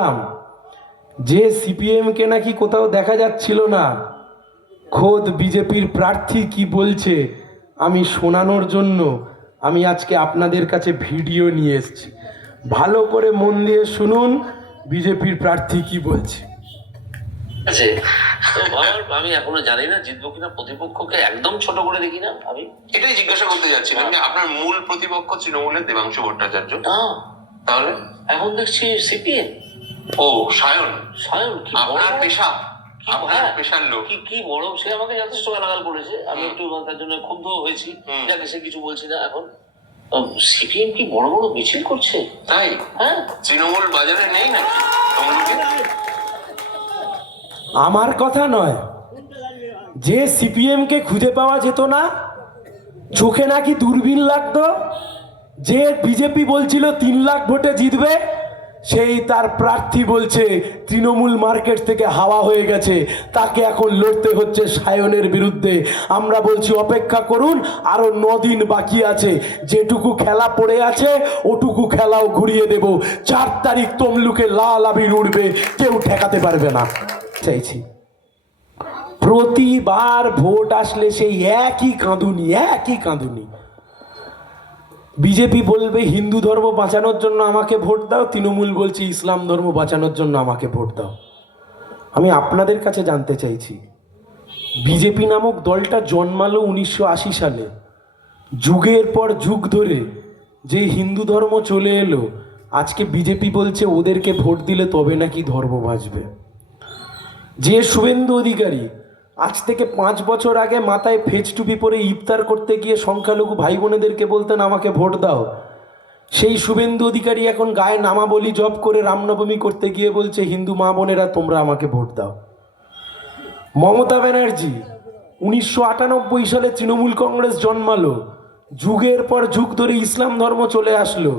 শুনলাম যে সিপিএমকে নাকি কোথাও দেখা যাচ্ছিল না। খোদ বিজেপির প্রার্থী কি বলছে আমি শোনানোর জন্য আমি আজকে আপনাদের কাছে ভিডিও নিয়ে এসেছি। ভালো করে মন দিয়ে শুনুন বিজেপির প্রার্থী কি বলছে। আছে তো আমার আমি এখনও জানি না জিতবো কিনা প্রতিপক্ষকে একদম ছোট করে দেখি না আমি। এটাই জিজ্ঞাসা করতে যাচ্ছিলাম যে আপনার মূল প্রতিপক্ষ তৃণমূলের দেবাংশু ভট্টাচার্য। তাহলে? এখন দেখছি সিপিএম ও সায়ন। স্বয়ং কি আপনার পেশা আপনার হ্যাঁ, পেশার লোক। কি কি বড়? সে আমাকে যথেষ্ট গালাগাল করেছে। আমি একটু তার জন্য ক্ষুব্ধ হয়েছি। যাকে সে কিছু বলছি না এখন। সিপিএম কি বড় বড় মিছিল করছে? তাই? হ্যাঁ। তৃণমূল বাজারে নেই নাকি? আমার কথা নয়। যে সিপিএমকে খুঁজে পাওয়া যেত না চোখে নাকি দূরবীন লাগতো যে বিজেপি বলছিল তিন লাখ ভোটে জিতবে সেই তার প্রার্থী বলছে, তৃণমূল মার্কেট থেকে হাওয়া হয়ে গেছে। তাকে এখন লড়তে হচ্ছে সায়নের বিরুদ্ধে। আমরা বলছি, অপেক্ষা করুন আরও দিন বাকি আছে। যেটুকু খেলা পড়ে আছে, ওটুকু খেলাও ঘুরিয়ে দেব। চার তারিখ তমলুকে লাল আবির উঠবে কেউ ঠেকাতে পারবে না। চাইছি। প্রতিবার ভোট আসলে সেই একই কাঁদুনি একই কাঁদুনি। বিজেপি বলবে হিন্দু ধর্ম বাঁচানোর জন্য আমাকে ভোট দাও, তৃণমূল বলছে ইসলাম ধর্ম বাঁচানোর জন্য আমাকে ভোট দাও। আমি আপনাদের কাছে জানতে চাইছি, বিজেপি নামক দলটা জন্মালো উনিশশো আশি সালে। যুগের পর যুগ ধরে যে হিন্দু ধর্ম চলে এলো, আজকে বিজেপি বলছে ওদেরকে ভোট দিলে তবে নাকি ধর্ম বাঁচবে। যে শুভেন্দু অধিকারী আজ থেকে পাঁচ বছর আগে মাথায় ফেজ টুপি পরে ইফতার করতে গিয়ে সংখ্যালঘু ভাই বোনেদেরকে বলতেন, আমাকে ভোট দাও। সেই শুভেন্দু অধিকারী এখন গায়ে নামাবলি জপ করে রামনবমী করতে গিয়ে বলছে, হিন্দু মা বোনেরা, তোমরা আমাকে ভোট দাও। মমতা ব্যানার্জি, উনিশশো আটানব্বই সালে তৃণমূল কংগ্রেস জন্মালো। যুগের পর যুগ ধরে ইসলাম ধর্ম চলে আসলো।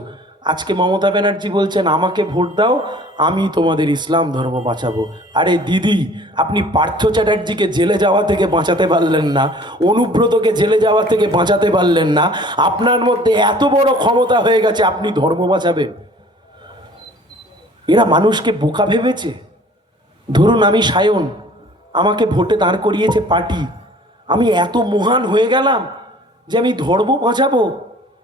আজকে মমতা ব্যানার্জি বলছেন, আমাকে ভোট দাও, আমি তোমাদের ইসলাম ধর্ম বাঁচাবো। আরে দিদি, আপনি পার্থ চ্যাটার্জিকে জেলে যাওয়া থেকে বাঁচাতে পারলেন না, অনুব্রতকে জেলে যাওয়া থেকে বাঁচাতে পারলেন না। আপনার মধ্যে এত বড় ক্ষমতা হয়ে গেছে, আপনি ধর্ম বাঁচাবেন। এরা মানুষকে বোকা ভেবেছে। ধরুন আমি সায়ন, আমাকে ভোটে দাঁড় করিয়েছে পার্টি। আমি এত মহান হয়ে গেলাম যে আমি ধর্ম বাঁচাবো।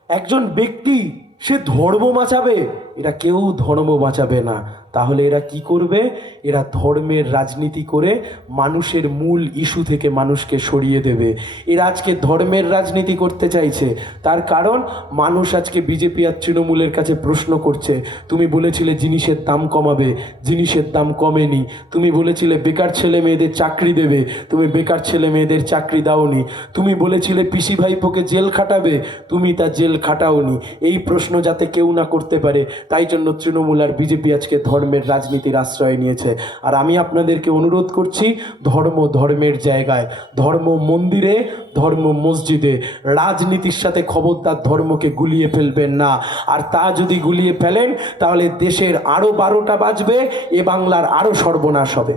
একজন ব্যক্তি সে ধর্ম বাঁচাবে এরা কেউ ধর্ম বাঁচাবে না। তাহলে এরা কি করবে? এরা ধর্মের রাজনীতি করে মানুষের মূল ইস্যু থেকে মানুষকে সরিয়ে দেবে। এরা আজকে ধর্মের রাজনীতি করতে চাইছে। তার কারণ, মানুষ আজকে বিজেপি আর তৃণমূলের কাছে প্রশ্ন করছে। তুমি বলেছিলে জিনিসের দাম কমাবে, জিনিসের দাম কমেনি। তুমি বলেছিলে বেকার ছেলে মেয়েদের চাকরি দেবে, তুমি বেকার ছেলে মেয়েদের চাকরি দাওনি। তুমি বলেছিলে পিসি ভাইপোকে জেল খাটাবে, তুমি তা জেল খাটাওনি। এই প্রশ্ন যাতে কেউ না করতে পারে তাই জন্য তৃণমূল আর বিজেপি আজকে ধর্মের রাজনীতির আশ্রয় নিয়েছে। আর আমি আপনাদেরকে অনুরোধ করছি, ধর্ম ধর্মের জায়গায়, ধর্ম মন্দিরে, ধর্ম মসজিদে। রাজনীতির সাথে খবরদার ধর্মকে গুলিয়ে ফেলবেন না। আর তা যদি গুলিয়ে ফেলেন, তাহলে দেশের আরও বারোটা বাজবে, এ বাংলার আরও সর্বনাশ হবে।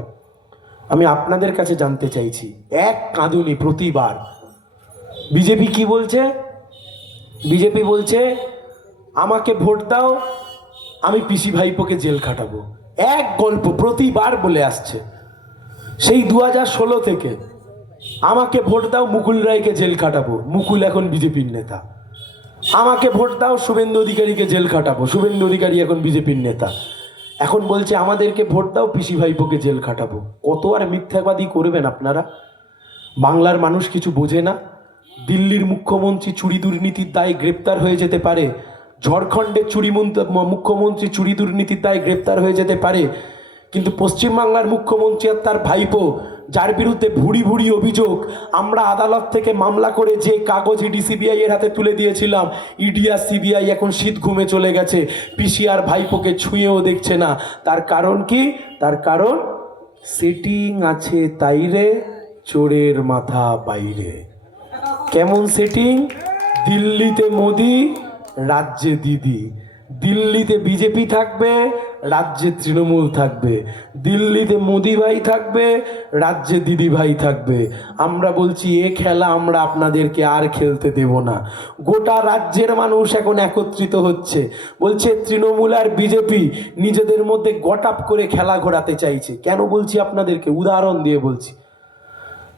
আমি আপনাদের কাছে জানতে চাইছি, এক কাঁদুনি প্রতিবার। বিজেপি কি বলছে? বিজেপি বলছে, আমাকে ভোট দাও আমি পিসি ভাইপোকে জেল খাটাবো। এক গল্প প্রতিবার বলে আসছে। সেই দু হাজার ষোলো থেকে আমাকে ভোট দাও মুকুল রায়কে জেল খাটাবো। মুকুল এখন বিজেপির নেতা। আমাকে ভোট দাও শুভেন্দু অধিকারীকে জেল খাটাবো। শুভেন্দু অধিকারী এখন বিজেপির নেতা। এখন বলছে, আমাদেরকে ভোট দাও পিসি ভাইপোকে জেল খাটাবো। কত আর মিথ্যাবাদী করবেন আপনারা? বাংলার মানুষ কিছু বোঝে না। দিল্লির মুখ্যমন্ত্রী চুরি দুর্নীতির দায়ে গ্রেপ্তার হয়ে যেতে পারে। ঝাড়খণ্ডের চুরি মুখ্যমন্ত্রী চুরি দুর্নীতির দায়ে গ্রেপ্তার হয়ে যেতে পারে। কিন্তু পশ্চিমবাংলার মুখ্যমন্ত্রী আর তার ভাইপো, যার বিরুদ্ধে ভুড়ি ভুড়ি অভিযোগ, আমরা আদালত থেকে মামলা করে যে কাগজ ইডি সিবিআই এর হাতে তুলে দিয়েছিলাম, ইডি আর সিবিআই এখন শীত ঘুমে চলে গেছে। পিসিআর ভাইপোকে ছুঁয়েও দেখছে না। তার কারণ কি? তার কারণ সেটিং আছে তাইরে চোরের মাথা বাইরে। কেমন সেটিং? দিল্লিতে মোদি রাজ্যে দিদি। দিল্লিতে বিজেপি থাকবে, রাজ্যে তৃণমূল থাকবে। দিল্লিতে মোদি ভাই থাকবে, রাজ্যে দিদি ভাই থাকবে। আমরা বলছি, এ খেলা আমরা আপনাদেরকে আর খেলতে দেব না। গোটা রাজ্যের মানুষ এখন একত্রিত হচ্ছে। বলছে, তৃণমূল আর বিজেপি নিজেদের মধ্যে গটাপ করে খেলা ঘোরাতে চাইছে। কেন বলছি আপনাদেরকে? উদাহরণ দিয়ে বলছি।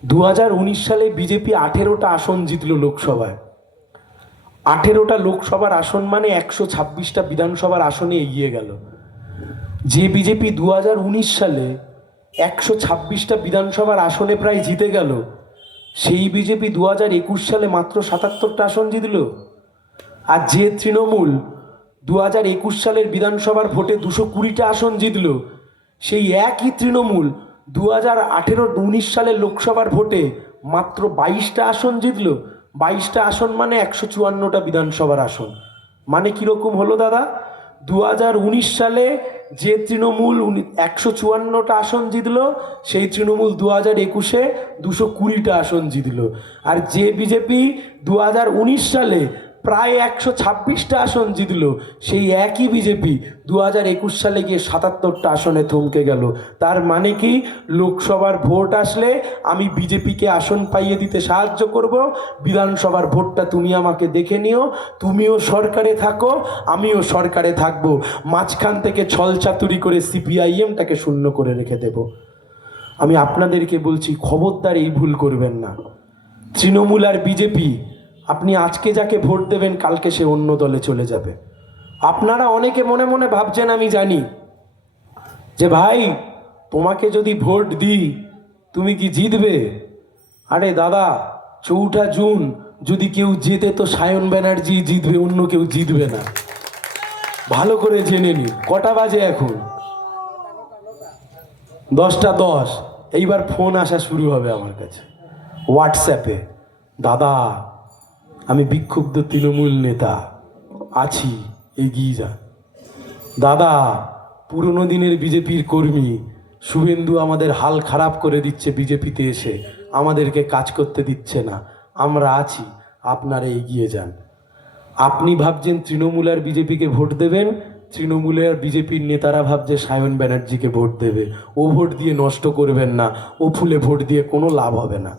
দু হাজার উনিশ সালে বিজেপি আঠেরোটা আসন জিতলো লোকসভায়। আঠেরোটা লোকসভার আসন মানে একশো ছাব্বিশটা বিধানসভার আসনে এগিয়ে গেল। যে বিজেপি দু হাজার উনিশ সালে একশো ছাব্বিশটা বিধানসভার আসনে প্রায় জিতে গেল, সেই বিজেপি দু হাজার একুশ সালে মাত্র সাতাত্তরটা আসন জিতল। আর যে তৃণমূল দু হাজার একুশ সালের বিধানসভার ভোটে দুশো কুড়িটা আসন জিতল, সেই একই তৃণমূল দু হাজার আঠেরো উনিশ সালের লোকসভার ভোটে মাত্র বাইশটা আসন জিতল। বাইশটা আসন মানে একশো চুয়ান্নটা বিধানসভার আসন। মানে কীরকম হলো দাদা? দু হাজার উনিশ সালে যে তৃণমূল একশো চুয়ান্নটা আসন জিতল, সেই তৃণমূল দু হাজার একুশে দুশো কুড়িটা আসন জিতল। আর যে বিজেপি দু হাজার উনিশ সালে প্রায় একশো ছাব্বিশটা আসন জিতল। সেই একই বিজেপি দু হাজার একুশ সালে গিয়ে সাতাত্তরটা আসনে থমকে গেল। তার মানে কি? লোকসভার ভোট আসলে আমি বিজেপিকে আসন পাইয়ে দিতে সাহায্য করব। বিধানসভার ভোটটা তুমি আমাকে দেখে নিও। তুমিও সরকারে থাকো, আমিও সরকারে থাকব। মাঝখান থেকে ছলচাতুরি করে সিপিআইএমটাকে শূন্য করে রেখে দেব। আমি আপনাদেরকে বলছি, খবরদার এই ভুল করবেন না। তৃণমূল আর বিজেপি আপনি আজকে যাকে ভোট দেবেন, কালকে সে অন্য দলে চলে যাবে। আপনারা অনেকে মনে মনে ভাবছেন, আমি জানি যে, ভাই, তোমাকে যদি ভোট দিই, তুমি কি জিতবে? আরে দাদা, চৌঠা জুন, যদি কেউ জেতে তো সায়ন ব্যানার্জি জিতবে, অন্য কেউ জিতবে না। ভালো করে জেনে নিন, কটা বাজে এখন? দশটা দশ। এইবার ফোন আসা শুরু হবে আমার কাছে। হোয়াটসঅ্যাপে, দাদা আমি বিক্ষুব্ধ তৃণমূল নেতা। আছি, এগিয়ে যা। দাদা, পুরনো দিনের বিজেপির কর্মী শুভেন্দু আমাদের হাল খারাপ করে দিচ্ছে বিজেপিতে এসে। আমাদেরকে কাজ করতে দিচ্ছে না। আমরা আছি, আপনারা এগিয়ে যান। আপনি ভাবছেন তৃণমূল আর বিজেপিকে ভোট দেবেন? তৃণমূলের আর বিজেপির নেতারা ভাবছে সায়ন ব্যানার্জিকে ভোট দেবে। ও ভোট দিয়ে নষ্ট করবেন না। ও ফুলে ভোট দিয়ে কোনো লাভ হবে না।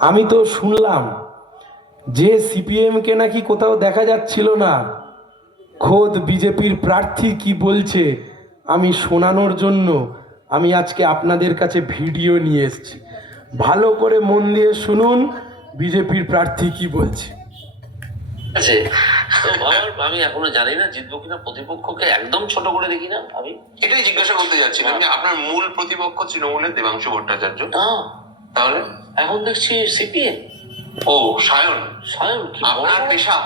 আমি তো শুনলাম যে সিপিএমকে নাকি কোথাও দেখা যাচ্ছিল না। খোদ বিজেপির প্রার্থী কি বলছে আমি শোনানোর জন্য আমি আজকে আপনাদের কাছে ভিডিও নিয়ে এসেছি। ভালো করে মন দিয়ে শুনুন বিজেপির প্রার্থী কি বলছে। আছে তো আমার আমি এখনও জানি না জিতবো কিনা প্রতিপক্ষকে একদম ছোট করে দেখি না আমি। এটাই জিজ্ঞাসা করতে যাচ্ছিলাম যে আপনার মূল প্রতিপক্ষ তৃণমূলের দেবাংশু ভট্টাচার্য। না তাহলে? এখন দেখছি সিপিএম ও সায়ন। সায়ন কি আপনার পেশা।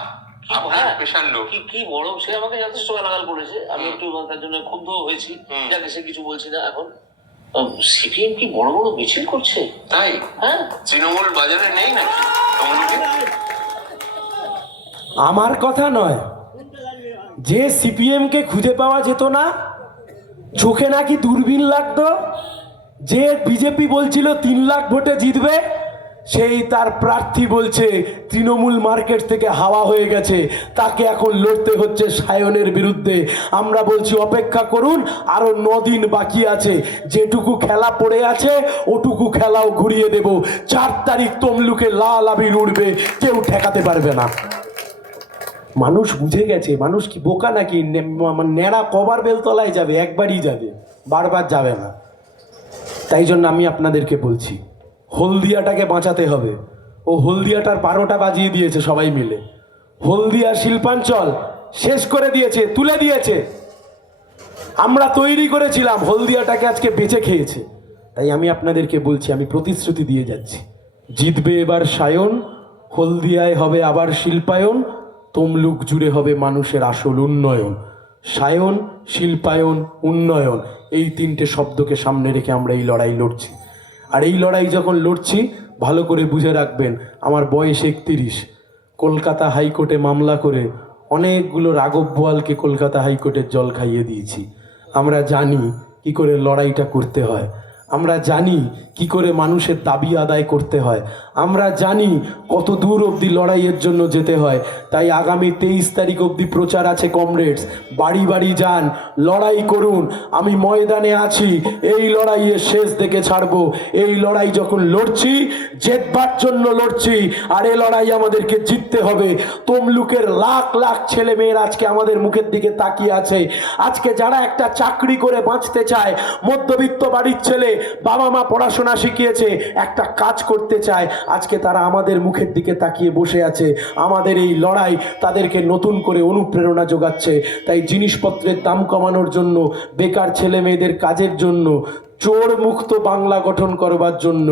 আপনার হ্যাঁ, পেশার লোক। কি কি বড়? সে আমাকে যথেষ্ট গালাগাল করেছে। আমি একটু তার জন্য ক্ষুব্ধ হয়েছি। যাকে সে কিছু বলছি না এখন। সিপিএম কি বড় বড় মিছিল করছে? তাই? হ্যাঁ। তৃণমূল বাজারে নেই নাকি? আমার কথা নয়। যে সিপিএমকে খুঁজে পাওয়া যেত না চোখে নাকি দূরবীন লাগতো। যে বিজেপি বলছিল তিন লাখ ভোটে জিতবে সেই তার প্রার্থী বলছে, তৃণমূল মার্কেট থেকে হাওয়া হয়ে গেছে। তাকে এখন লড়তে হচ্ছে সায়নের বিরুদ্ধে। আমরা বলছি, অপেক্ষা করুন আরও দিন বাকি আছে। যেটুকু খেলা পড়ে আছে, ওটুকু খেলাও ঘুরিয়ে দেব। চার তারিখ তমলুকে লাল আবির উড়বে। কেউ ঠেকাতে পারবে না। মানুষ বুঝে গেছে, মানুষ কি বোকা নাকি? ন্যাড়া কবার বেলতলায় যাবে, একবারই যাবে, বারবার যাবে না। তাই জন্য আমি আপনাদেরকে বলছি হলদিয়াটাকে বাঁচাতে হবে। ও হলদিয়াটার বারোটা বাজিয়ে দিয়েছে সবাই মিলে। হলদিয়া শিল্পাঞ্চল শেষ করে দিয়েছে, তুলে দিয়েছে। আমরা তৈরি করেছিলাম, হলদিয়াটাকে আজকে বেঁচে খেয়েছে। তাই আমি আপনাদেরকে বলছি, আমি প্রতিশ্রুতি দিয়ে যাচ্ছি। জিতবে এবার সায়ন, হলদিয়ায় হবে আবার শিল্পায়ন, তমলুক জুড়ে হবে মানুষের আসল উন্নয়ন। সায়ন, শিল্পায়ন, উন্নয়ন, এই তিনটে শব্দকে সামনে রেখে আমরা এই লড়াই লড়ছি। আর এই লড়াই যখন লড়ছি, ভালো করে বুঝে রাখবেন, আমার বয়স একতিরিশ। কলকাতা হাইকোর্টে মামলা করে অনেকগুলো রাঘব বোয়ালকে কলকাতা হাইকোর্টের জল খাইয়ে দিয়েছি। আমরা জানি কি করে লড়াইটা করতে হয়। আমরা জানি কি করে মানুষের দাবি আদায় করতে হয়? আমরা জানি কত দূর অবধি লড়াইয়ের জন্য যেতে হয়। তাই আগামী তেইশ তারিখ অবধি প্রচার আছে কমরেডস। বাড়ি বাড়ি যান, লড়াই করুন। আমি ময়দানে আছি, এই লড়াইয়ের শেষ দেখে ছাড়বো। এই লড়াই যখন লড়ছি, জেতবার জন্য লড়ছি, আর এ লড়াই আমাদেরকে জিততে হবে। তমলুকের লাখ লাখ ছেলে মেয়ের আজকে আমাদের মুখের দিকে তাকিয়ে আছে। আজকে যারা একটা চাকরি করে বাঁচতে চায়, মধ্যবিত্ত বাড়ির ছেলে, বাবা মা পড়াশোনা শিখিয়েছে, একটা কাজ করতে চায়। আজকে তারা আমাদের মুখের দিকে তাকিয়ে বসে আছে। আমাদের এই লড়াই তাদেরকে নতুন করে অনুপ্রেরণা যোগাচ্ছে। তাই জিনিসপত্রের দাম কমানোর জন্য, বেকার ছেলে মেয়েদের কাজের জন্য চোর মুক্ত বাংলা গঠন করবার জন্য,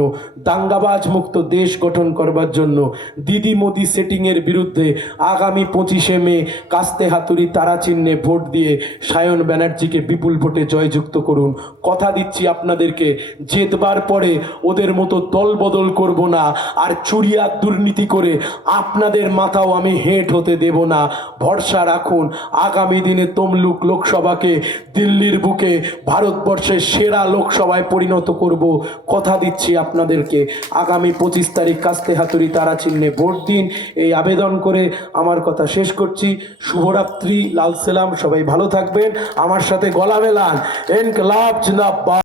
দাঙ্গাবাজ মুক্ত দেশ গঠন করবার জন্য, দিদি মোদি সেটিংয়ের বিরুদ্ধে আগামী পঁচিশে মে কাস্তে হাতুড়ি তারা চিহ্নে ভোট দিয়ে সায়ন ব্যানার্জিকে বিপুল ভোটে জয়যুক্ত করুন। কথা দিচ্ছি আপনাদেরকে, জেতবার পরে ওদের মতো দল বদল করব না, আর চুরিয়ার দুর্নীতি করে আপনাদের মাথাও আমি হেঁট হতে দেব না। ভরসা রাখুন, আগামী দিনে তমলুক লোকসভাকে, দিল্লির বুকে, ভারতবর্ষের সেরা লোকসভায় পরিণত করব। কথা দিচ্ছি আপনাদেরকে। আগামী পঁচিশ তারিখ কাস্তে হাতুড়ি তারা চিহ্নে ভোট দিন। এই আবেদন করে আমার কথা শেষ করছি। শুভরাত্রি, লাল সেলাম, সবাই ভালো থাকবেন। আমার সাথে গলা মেলান এনকলাব, জিন্দাবাদ।